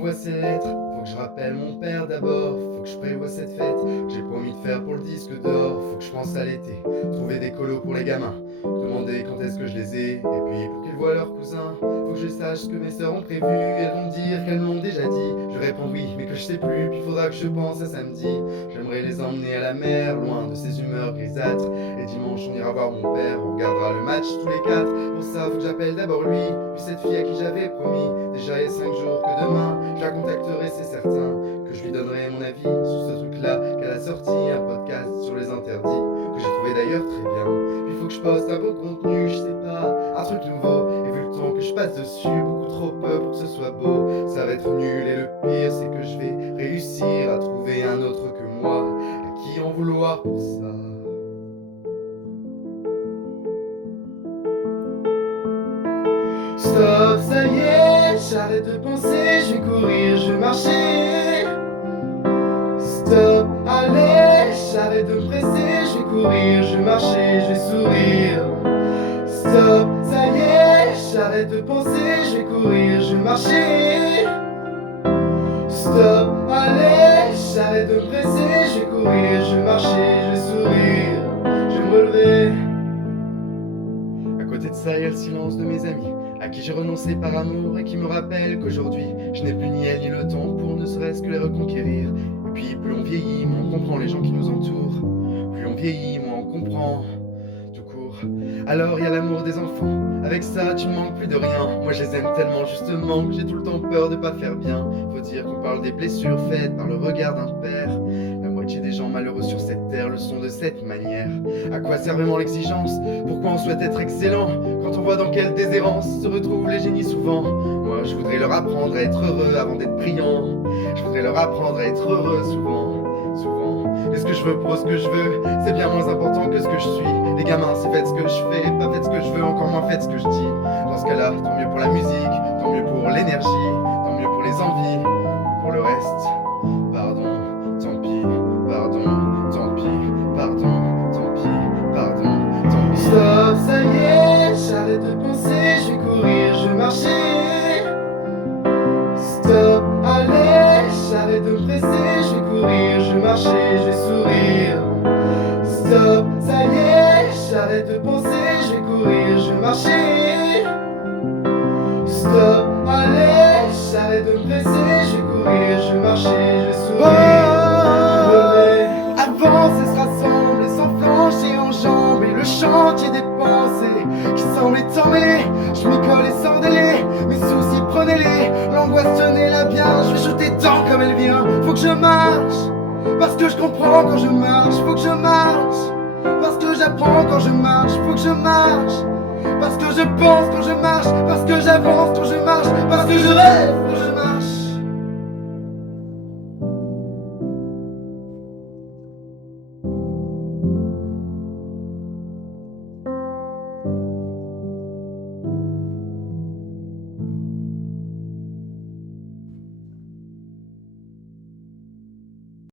m'envoie ces lettres. Faut que je rappelle mon père d'abord. Faut que je prévoie cette fête que j'ai promis de faire pour le disque d'or. Faut que je pense à l'été, trouver des colos pour les gamins, demander quand est-ce que je les ai. Et puis pour qu'ils voient leurs cousins, faut que je sache ce que mes sœurs ont prévu. Elles vont me dire qu'elles m'ont déjà dit. Je réponds oui, mais que je sais plus. Puis faudra que je pense à samedi. J'aimerais les emmener à la mer, loin de ces humeurs grisâtres. Et dimanche on ira voir mon père, on regardera le match tous les quatre. Pour ça faut que j'appelle d'abord lui, puis cette fille à qui j'avais promis. Déjà il y a 5 jours que demain je la contacterai, c'est certain. Que je lui donnerai mon avis sur ce truc là qu'elle a sorti, un podcast sur les interdits, que j'ai trouvé d'ailleurs très bien. Puis faut que je poste un beau contenu, je sais pas, un truc nouveau. Et vu le temps que je passe dessus, beaucoup trop peu pour que ce soit beau, ça va être nul. Et le pire c'est que je vais réussir à trouver un autre que moi, à qui en vouloir pour ça. Stop, ça y est, j'arrête de penser, je vais courir, je vais marcher. Stop, allez, j'arrête de me presser, je vais courir, je vais marcher, je vais sourire. Stop, ça y est, j'arrête de penser, je vais courir, je vais marcher. Stop, allez, j'arrête de me presser, je vais courir, je vais marcher, je vais sourire, je vais me relever. À côté de ça, il y a le silence de mes amis, à qui j'ai renoncé par amour et qui me rappellent qu'aujourd'hui, je n'ai plus ni elle ni le temps pour ne serait-ce que les reconquérir. Et puis plus on vieillit, moins on comprend les gens qui nous entourent. Plus on vieillit, moins on comprend tout court. Alors il y a l'amour des enfants, avec ça tu ne manques plus de rien. Moi je les aime tellement justement que j'ai tout le temps peur de pas faire bien. Faut dire qu'on parle des blessures faites par le regard d'un père. La moitié des gens malheureux sur cette terre le sont de cette manière. À quoi sert vraiment l'exigence? Pourquoi on souhaite être excellent quand on voit dans quelle déshérence se retrouvent les génies souvent? Moi je voudrais leur apprendre à être heureux avant d'être brillant. Je voudrais leur apprendre à être heureux souvent. Mais ce que je veux pour ce que je veux, c'est bien moins important que ce que je suis. Les gamins, c'est faites ce que je fais, pas faites ce que je veux, encore moins faites ce que je dis. Dans ce cas-là, tant mieux pour la musique, tant mieux pour l'énergie, tant mieux pour les envies, et pour le reste. Pardon, tant pis, pardon, tant pis, pardon, tant pis, pardon, tant pis. Stop, ça y est, j'arrête de penser, je vais courir, je vais marcher. Stop, allez, j'arrête de me presser, je vais courir, je vais marcher, je vais sourire. Stop, ça y est, j'arrête de penser, je vais courir, je vais marcher. Stop, allez, j'arrête de me presser, je vais courir, je vais marcher, je vais sourire. Avancer, se rassembler, s'enflancher en jambes, et le chantier des pensées qui semble éternel. Je m'y colle et sans délai, mes soucis prenez-les, l'angoisse tenez-la bien, je vais jeter tant comme elle vient. Faut que je marche, parce que je comprends quand je marche. Faut que je marche, parce que j'apprends quand je marche. Faut que je marche, parce que je pense quand je marche. Parce que j'avance quand je marche. Parce que je rêve quand je